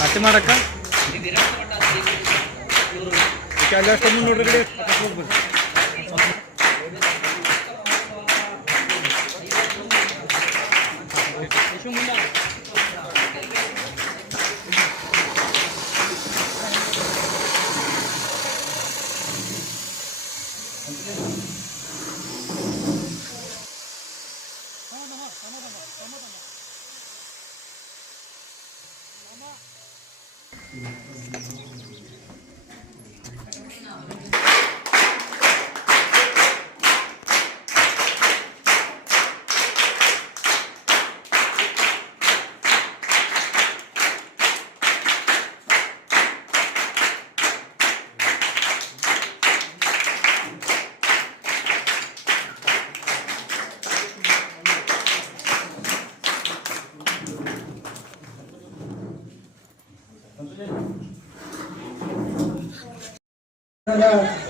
ಕಟ್ಟಿ ಮಾಡಕ್ಕ ನೋಡ್ರಿ ಹೋಗ್ಬೋದು.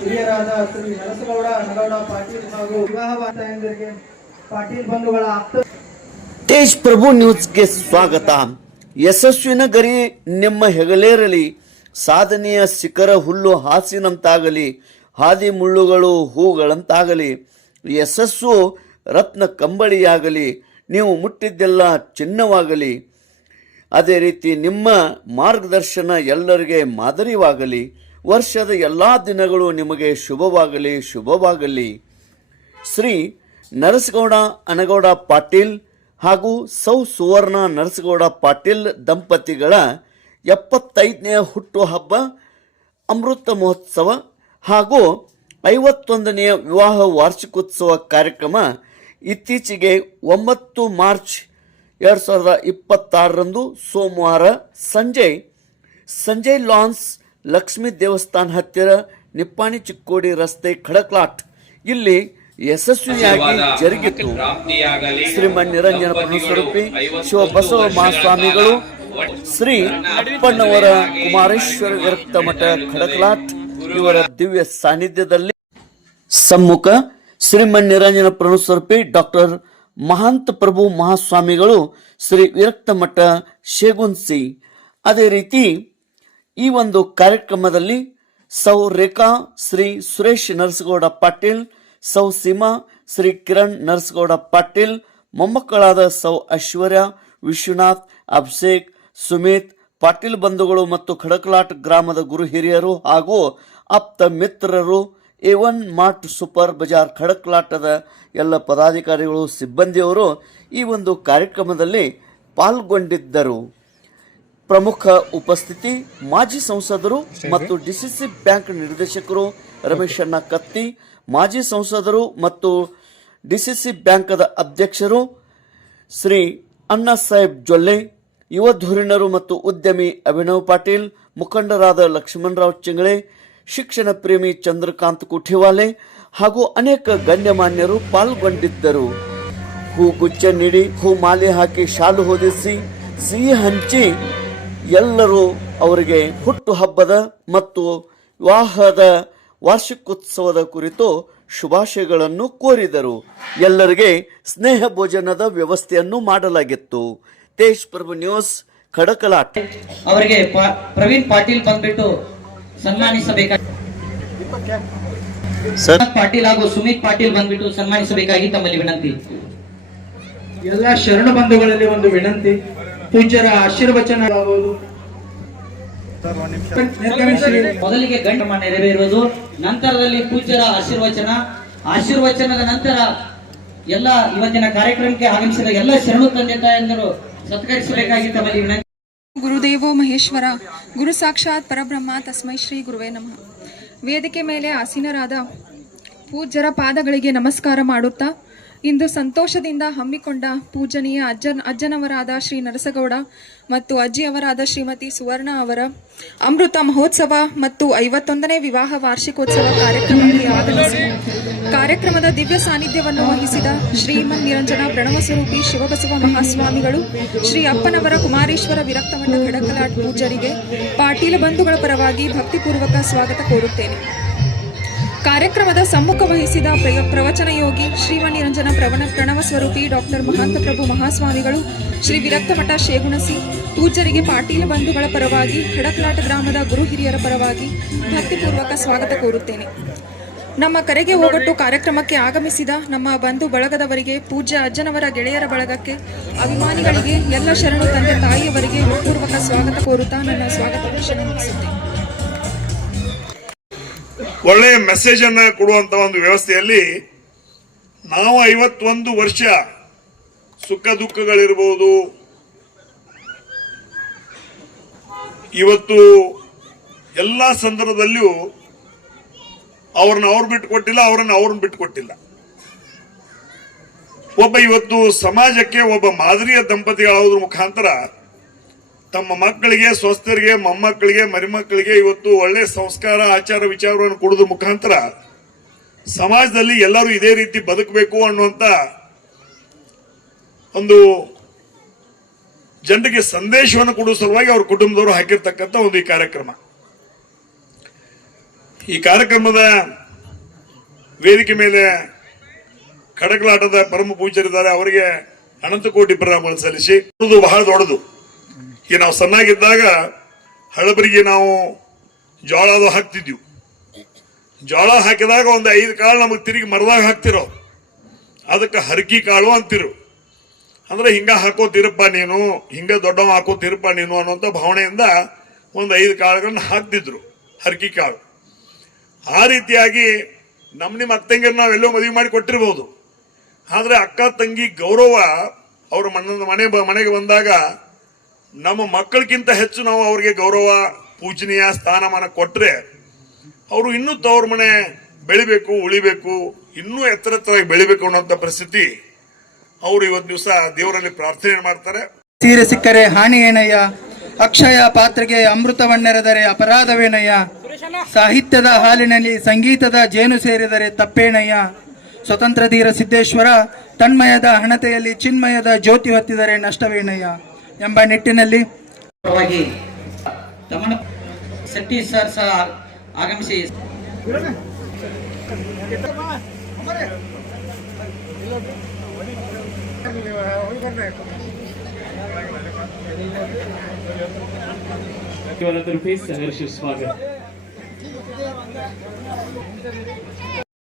ಹಿರಿಯರಾದ ಶ್ರೀ ನರಸಗೌಡ ಅನಗೌಡ ಪಾಟೀಲ್ ಹಾಗೂ ವಿವಾಹವಾತಾಯಂದರಿಗೆ ಪಾಟೀಲ್ ಬಂಧುಗಳ ಆಪ್ತ ತೇಜ್ ಪ್ರಭು ನ್ಯೂಸ್ಗೆ ಸ್ವಾಗತ. ಯಶಸ್ವಿನ ಗರಿ ನಿಮ್ಮ ಹೆಗಲೇರಲಿ, ಸಾಧನೆಯ ಶಿಖರ ಹುಲ್ಲು ಹಾಸಿನಂತಾಗಲಿ, ಹಾದಿ ಮುಳ್ಳುಗಳು ಹೂಗಳಂತಾಗಲಿ, ಯಶಸ್ಸು ರತ್ನ ಕಂಬಳಿಯಾಗಲಿ, ನೀವು ಮುಟ್ಟಿದ್ದೆಲ್ಲ ಚಿನ್ನವಾಗಲಿ. ಅದೇ ರೀತಿ ನಿಮ್ಮ ಮಾರ್ಗದರ್ಶನ ಎಲ್ಲರಿಗೆ ಮಾದರಿಯಾಗಲಿ. ವರ್ಷದ ಎಲ್ಲ ದಿನಗಳು ನಿಮಗೆ ಶುಭವಾಗಲಿ ಶುಭವಾಗಲಿ. ಶ್ರೀ ನರಸಗೌಡ ಅನಗೌಡ ಪಾಟೀಲ್ ಹಾಗೂ ಸೌ ಸುವರ್ಣ ನರಸಗೌಡ ಪಾಟೀಲ್ ದಂಪತಿಗಳ 75ನೇ ಹುಟ್ಟುಹಬ್ಬ ಅಮೃತ ಮಹೋತ್ಸವ ಹಾಗೂ 51ನೇ ವಿವಾಹ ವಾರ್ಷಿಕೋತ್ಸವ ಕಾರ್ಯಕ್ರಮ ಇತ್ತೀಚೆಗೆ 9 ಮಾರ್ಚ್ 2026ರಂದು ಸೋಮವಾರ ಸಂಜಯ್ ಲಾನ್ಸ್ ಲಕ್ಷ್ಮೀ ದೇವಸ್ಥಾನ ಹತ್ತಿರ ನಿಪ್ಪಾಣಿ ಚಿಕ್ಕೋಡಿ ರಸ್ತೆ ಖಡಕ್ಲಾಟ್ ಇಲ್ಲಿ ಯಶಸ್ವಿಯಾಗಿ ಜರುಗಿತು. ಶ್ರೀಮನ್ ನಿರಂಜನ ಪರಮಸ್ವರೂಪಿ ಶಿವಬಸವ ಮಹಾಸ್ವಾಮಿಗಳು, ಶ್ರೀ ಅಪ್ಪಣ್ಣವರ ಕುಮಾರೇಶ್ವರ ವಿರಕ್ತ ಮಠ ಖಡಕ್ಲಾಟ್ ಇವರ ದಿವ್ಯ ಸಾನ್ನಿಧ್ಯದಲ್ಲಿ ಸಮ್ಮುಖ ಶ್ರೀಮನ್ ನಿರಂಜನ ಪರಮಸ್ವರೂಪಿ ಡಾಕ್ಟರ್ ಮಹಾಂತ ಪ್ರಭು ಮಹಾಸ್ವಾಮಿಗಳು, ಶ್ರೀ ವಿರಕ್ತ ಮಠ ಶೇಗುನ್ಸಿ. ಅದೇ ರೀತಿ ಈ ಒಂದು ಕಾರ್ಯಕ್ರಮದಲ್ಲಿ ಸೌ ರೇಖಾ ಶ್ರೀ ಸುರೇಶ್ ನರಸಗೌಡ ಪಾಟೀಲ್, ಸೌ ಸೀಮಾ ಶ್ರೀ ಕಿರಣ್ ನರಸಗೌಡ ಪಾಟೀಲ್, ಮೊಮ್ಮಕ್ಕಳಾದ ಸೌ ಐಶ್ವರ್ಯ, ವಿಶ್ವನಾಥ್, ಅಭಿಷೇಕ್, ಸುಮಿತ್ ಪಾಟೀಲ್ ಬಂಧುಗಳು ಮತ್ತು ಖಡಕ್ಲಾಟ್ ಗ್ರಾಮದ ಗುರು ಹಿರಿಯರು ಹಾಗೂ ಆಪ್ತ ಮಿತ್ರರು, A1 ಮಾರ್ಟ್ ಸೂಪರ್ ಬಜಾರ್ ಖಡಕ್ಲಾಟದ ಎಲ್ಲ ಪದಾಧಿಕಾರಿಗಳು, ಸಿಬ್ಬಂದಿಯವರು ಈ ಒಂದು ಕಾರ್ಯಕ್ರಮದಲ್ಲಿ ಪಾಲ್ಗೊಂಡಿದ್ದರು. ಪ್ರಮುಖ ಉಪಸ್ಥಿತಿ ಮಾಜಿ ಸಂಸದರು ಮತ್ತು ಡಿಸಿಸಿ ಬ್ಯಾಂಕ್ ನಿರ್ದೇಶಕರು ರಮೇಶಣ್ಣ ಕತ್ತಿ, ಮಾಜಿ ಸಂಸದರು ಮತ್ತು ಡಿಸಿಸಿ ಬ್ಯಾಂಕದ ಅಧ್ಯಕ್ಷರು ಶ್ರೀ ಅಣ್ಣಾ ಸಾಹೇಬ್ ಜೊಲ್ಲೆ, ಯುವ ಧುರೀಣರು ಮತ್ತು ಉದ್ಯಮಿ ಅಭಿನವ್ ಪಾಟೀಲ್, ಮುಖಂಡರಾದ ಲಕ್ಷ್ಮಣರಾವ್ ಚಿಂಗಳೆ, ಶಿಕ್ಷಣ ಪ್ರೇಮಿ ಚಂದ್ರಕಾಂತ್ ಕುಠಿವಾಲೆ ಹಾಗೂ ಅನೇಕ ಗಣ್ಯಮಾನ್ಯರು ಪಾಲ್ಗೊಂಡಿದ್ದರು. ಹೂಗುಚ್ಛ ನೀಡಿ, ಹೂ ಮಾಲೆ ಹಾಕಿ, ಶಾಲು ಹೊದಿಸಿ, ಸಿಹಿ ಹಂಚಿ ಎಲ್ಲರೂ ಅವರಿಗೆ ಹುಟ್ಟುಹಬ್ಬದ ಮತ್ತು ವಿವಾಹದ ವಾರ್ಷಿಕೋತ್ಸವದ ಕುರಿತು ಶುಭಾಶಯಗಳನ್ನು ಕೋರಿದರು. ಎಲ್ಲರಿಗೆ ಸ್ನೇಹ ಭೋಜನದ ವ್ಯವಸ್ಥೆಯನ್ನು ಮಾಡಲಾಗಿತ್ತು. ತೇಜ್ ಪ್ರಭು ನ್ಯೂಸ್ ಖಡಕಲಾಟ್. ಅವರಿಗೆ ಪ್ರವೀಣ್ ಪಾಟೀಲ್ ಬಂದ್ಬಿಟ್ಟು ಸನ್ಮಾನಿಸಬೇಕಾಗಿ, ಪಾಟೀಲ್ ಹಾಗೂ ಸುಮಿತ್ ಪಾಟೀಲ್ ಬಂದ್ಬಿಟ್ಟು ಸನ್ಮಾನಿಸಬೇಕಾಗಿ ತಮ್ಮಲ್ಲಿ ವಿನಂತಿ. ಎಲ್ಲ ಶರಣ ಬಂಧುಗಳಲ್ಲಿ ಒಂದು ವಿನಂತಿ, ಪೂಜ್ಯರ ಆಶೀರ್ವಚನ ಮೊದಲಿಗೆ ಗಂಟಮ ನೆರವೇರುವುದು, ನಂತರದಲ್ಲಿ ಪೂಜ್ಯರ ಆಶೀರ್ವಚನದ ನಂತರ ಎಲ್ಲ ಇವತ್ತಿನ ಕಾರ್ಯಕ್ರಮಕ್ಕೆ ಆಗಮಿಸಿದ ಎಲ್ಲ ಶರಣು ತಂದೆ ತಾಯಂದರು ಸತ್ಕರಿಸಬೇಕಾಗಿ ತಮ್ಮಲ್ಲಿ ವಿನಂತಿ. ಗುರುದೇವೋ ಮಹೇಶ್ವರ, ಗುರು ಸಾಕ್ಷಾತ್ ಪರಬ್ರಹ್ಮ, ತಸ್ಮೈ ಶ್ರೀ ಗುರುವೇ ನಮಃ. ವೇದಿಕೆ ಮೇಲೆ ಆಸೀನರಾದ ಪೂಜ್ಯರ ಪಾದಗಳಿಗೆ ನಮಸ್ಕಾರ ಮಾಡುತ್ತಾ, ಇಂದು ಸಂತೋಷದಿಂದ ಹಮ್ಮಿಕೊಂಡ ಪೂಜನೀಯ ಅಜ್ಜನವರಾದ ಶ್ರೀ ನರಸಗೌಡ ಮತ್ತು ಅಜ್ಜಿಯವರಾದ ಶ್ರೀಮತಿ ಸುವರ್ಣ ಅವರ ಅಮೃತ ಮಹೋತ್ಸವ ಮತ್ತು 51ನೇ ವಿವಾಹ ವಾರ್ಷಿಕೋತ್ಸವ ಕಾರ್ಯಕ್ರಮಕ್ಕೆ ಆಗಮಿಸಿ ಕಾರ್ಯಕ್ರಮದ ದಿವ್ಯ ಸಾನ್ನಿಧ್ಯವನ್ನು ವಹಿಸಿದ ಶ್ರೀಮನ್ ನಿರಂಜನ ಪ್ರಣವಸ್ವರೂಪಿ ಶಿವಬಸವ ಮಹಾಸ್ವಾಮಿಗಳು, ಶ್ರೀ ಅಪ್ಪನವರ ಕುಮಾರೇಶ್ವರ ವಿರಕ್ತಮಠ ಖಡಕಲಾಟ್ ಪೂಜ್ಯರಿಗೆ ಪಾಟೀಲ ಬಂಧುಗಳ ಪರವಾಗಿ ಭಕ್ತಿಪೂರ್ವಕ ಸ್ವಾಗತ ಕೋರುತ್ತೇನೆ. ಕಾರ್ಯಕ್ರಮದ ಸಮ್ಮುಖ ವಹಿಸಿದ ಪ್ರವಚನ ಯೋಗಿ ಶ್ರೀಮನಿರಂಜನ ಪ್ರಣವ ಸ್ವರೂಪಿ ಡಾಕ್ಟರ್ ಮಹಾಂತ ಪ್ರಭು ಮಹಾಸ್ವಾಮಿಗಳು, ಶ್ರೀ ವಿರಕ್ತ ಮಠ ಶೇಗುಣಸಿ, ಪೂಜ್ಯರಿಗೆ ಪಾಟೀಲ ಬಂಧುಗಳ ಪರವಾಗಿ ಖಡಕ್ಲಾಟ ಗ್ರಾಮದ ಗುರು ಹಿರಿಯರ ಪರವಾಗಿ ಭಕ್ತಿಪೂರ್ವಕ ಸ್ವಾಗತ ಕೋರುತ್ತೇನೆ. ನಮ್ಮ ಕರೆಗೆ ಹೋಗಟ್ಟು ಕಾರ್ಯಕ್ರಮಕ್ಕೆ ಆಗಮಿಸಿದ ನಮ್ಮ ಬಂಧು ಬಳಗದವರಿಗೆ, ಪೂಜ್ಯ ಅಜ್ಜನವರ ಗೆಳೆಯರ ಬಳಗಕ್ಕೆ, ಅಭಿಮಾನಿಗಳಿಗೆ, ಎಲ್ಲ ಶರಣು ತಂದೆ ತಾಯಿಯವರಿಗೆ ಪೂರ್ವಕ ಸ್ವಾಗತ ಕೋರುತ್ತಾ ನನ್ನ ಸ್ವಾಗತ ಭಾಷಣ ಮುಗಿಸುತ್ತೇನೆ. ಒಳ್ಳೆಯ ಮೆಸೇಜ್ ಅನ್ನ ಕೊಡುವಂತ ಒಂದು ವ್ಯವಸ್ಥೆಯಲ್ಲಿ ನಾವು 51 ವರ್ಷ ಸುಖ ದುಃಖಗಳಿರ್ಬೋದು, ಇವತ್ತು ಎಲ್ಲ ಸಂದರ್ಭದಲ್ಲಿಯೂ ಅವ್ರನ್ನ ಅವ್ರು ಬಿಟ್ಟುಕೊಟ್ಟಿಲ್ಲ, ಅವ್ರನ್ನ ಬಿಟ್ಟುಕೊಟ್ಟಿಲ್ಲ. ಒಬ್ಬ ಇವತ್ತು ಸಮಾಜಕ್ಕೆ ಒಬ್ಬ ಮಾದರಿಯ ದಂಪತಿಗಳಾಗೋದ್ರ ಮುಖಾಂತರ ತಮ್ಮ ಮಕ್ಕಳಿಗೆ, ಸ್ವಸ್ಥರಿಗೆ, ಮೊಮ್ಮಕ್ಕಳಿಗೆ, ಮರಿಮಕ್ಕಳಿಗೆ ಇವತ್ತು ಒಳ್ಳೆ ಸಂಸ್ಕಾರ, ಆಚಾರ ವಿಚಾರವನ್ನು ಕೊಡೋದ್ರ ಮುಖಾಂತರ ಸಮಾಜದಲ್ಲಿ ಎಲ್ಲರೂ ಇದೇ ರೀತಿ ಬದುಕಬೇಕು ಅನ್ನುವಂತ ಒಂದು ಜನರಿಗೆ ಸಂದೇಶವನ್ನು ಕೊಡುವ ಸಲುವಾಗಿ ಅವ್ರ ಕುಟುಂಬದವರು ಹಾಕಿರ್ತಕ್ಕಂಥ ಒಂದು ಈ ಕಾರ್ಯಕ್ರಮ. ಈ ಕಾರ್ಯಕ್ರಮದ ವೇದಿಕೆ ಮೇಲೆ ಖಡಕ್ಲಾಟದ ಪರಮ ಪೂಜ್ಯರಿದ್ದಾರೆ, ಅವರಿಗೆ ಅನಂತ ಕೋಟಿ ಪ್ರಣಾಮಗಳನ್ನು ಸಲ್ಲಿಸಿ, ಇದು ಬಹಳ ದೊಡ್ಡದು. ಈ ನಾವು ಸಣ್ಣಾಗಿದ್ದಾಗ ಹಳಬರಿಗೆ ನಾವು ಜೋಳ ಹಾಕ್ತಿದ್ವಿ. ಜೋಳ ಹಾಕಿದಾಗ ಒಂದು 5 ಕಾಳು ನಮಗೆ ತಿರುಗಿ ಮರದಾಗ ಹಾಕ್ತಿರೋ, ಅದಕ್ಕೆ ಹರಕಿ ಕಾಳು ಅಂತಿರು. ಅಂದ್ರೆ ಹಿಂಗ ಹಾಕೋತಿರಪ್ಪ ನೀನು, ಹಿಂಗ ದೊಡ್ಡವ ಹಾಕೋತಿರಪ್ಪ ನೀನು ಅನ್ನುವಂಥ ಭಾವನೆಯಿಂದ ಒಂದು 5 ಕಾಳುಗಳನ್ನ ಹಾಕ್ತಿದ್ರು, ಹರಕಿ ಕಾಳು. ಆ ರೀತಿಯಾಗಿ ನಿಮ್ಮ ಅಕ್ಕಂಗಿರ ನಾವೆಲ್ಲೋ ಮದುವೆ ಮಾಡಿ ಕೊಟ್ಟಿರ್ಬೋದು, ಆದ್ರೆ ಅಕ್ಕ ತಂಗಿ ಗೌರವ ಅವ್ರ ಮನೆಗೆ ಬಂದಾಗ ನಮ್ಮ ಮಕ್ಕಳಿಗಿಂತ ಹೆಚ್ಚು ನಾವು ಅವ್ರಿಗೆ ಗೌರವ, ಪೂಜನೀಯ ಸ್ಥಾನಮಾನ ಕೊಟ್ರೆ ಅವರು ಇನ್ನೂ ತವ್ರ ಮನೆ ಬೆಳಿಬೇಕು, ಉಳಿಬೇಕು, ಇನ್ನೂ ಎತ್ತರವಾಗಿ ಬೆಳಿಬೇಕು ಅನ್ನೋಂಥ ಪರಿಸ್ಥಿತಿ ಅವರು ಇವತ್ತು ದಿವಸ ದೇವರಲ್ಲಿ ಪ್ರಾರ್ಥನೆ ಮಾಡ್ತಾರೆ. ಸೀರೆ ಸಿಕ್ಕರೆ ಹಾನಿ ಏನಯ್ಯ, ಅಕ್ಷಯ ಪಾತ್ರೆಗೆ ಅಮೃತವನ್ನೆರೆದರೆ ಅಪರಾಧವೇನಯ್ಯ, ಸಾಹಿತ್ಯದ ಹಾಲಿನಲ್ಲಿ ಸಂಗೀತದ ಜೇನು ಸೇರಿದರೆ ತಪ್ಪೇನಯ್ಯ, ಸ್ವತಂತ್ರ ಧೀರ ಸಿದ್ದೇಶ್ವರ ತನ್ಮಯದ ಹಣತೆಯಲ್ಲಿ ಚಿನ್ಮಯದ ಜ್ಯೋತಿ ಹೊತ್ತಿದರೆ ನಷ್ಟವೇನಯ್ಯ ಎಂಬ ನಿಟ್ಟಿನಲ್ಲಿ ತಮ್ಮಣ್ಣ ಶೆಟ್ಟಿ ಸರ್ ಸಹ ಆಗಮಿಸಿ संघर्ष स्वागत.